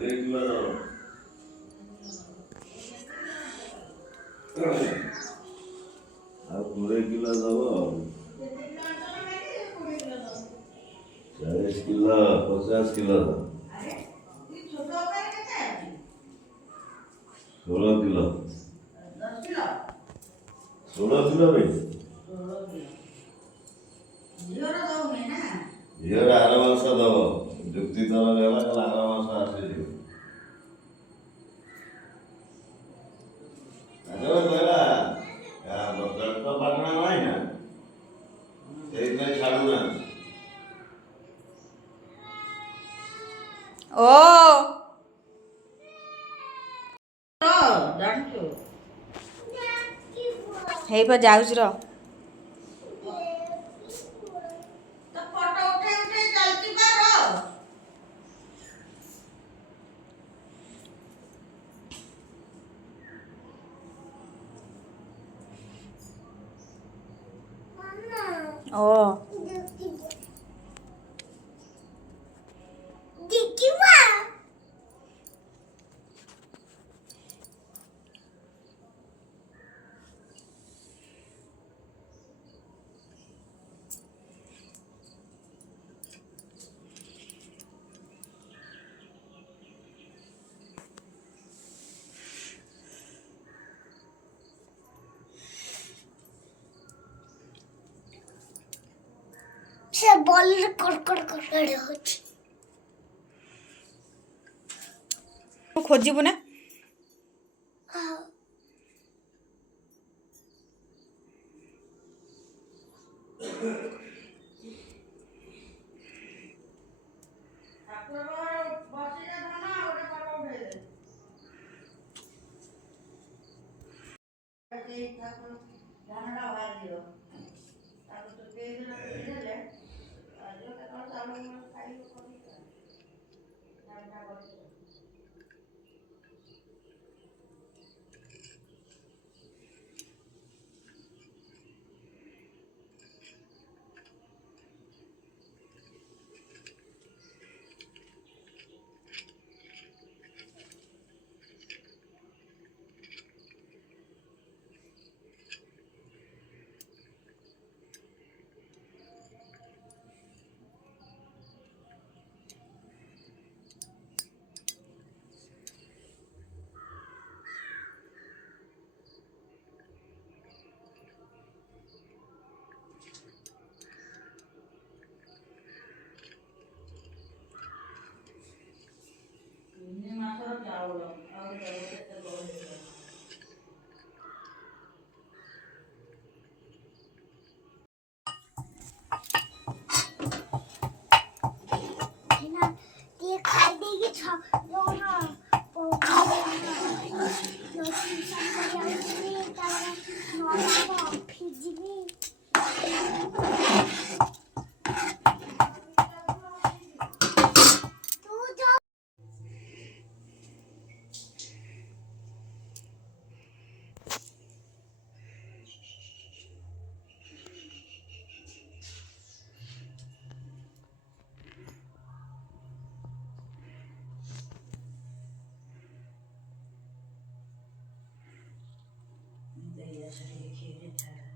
ଆଉ 20 କିଲୋ ଦବ। 40 kilo 50 kilo 16 kilo 16 kilo ଭାଇ ଝିଅର ଆର ମାସ ଦବ। ଯୁକ୍ତି ତର ହେଲା କହିଲା ଆର ମାସ ଆସିଯିବ। କହିଲା ପାଟଣା ନାହିଁ ନା ସେଇଥିପାଇଁ ଛାଡୁନାହାନ୍ତି। ଓ ହେଇପା ଯାଉଛି ର ଓ ସେ ବଲରେ କଡ଼କଡ଼ କଡ଼କଡ଼ ହଉଛି। ତୁ ଖୋଜିବୁ ନା ଟିକେ ଖାଇ ଦେଇକି ଯିବି। Yes, I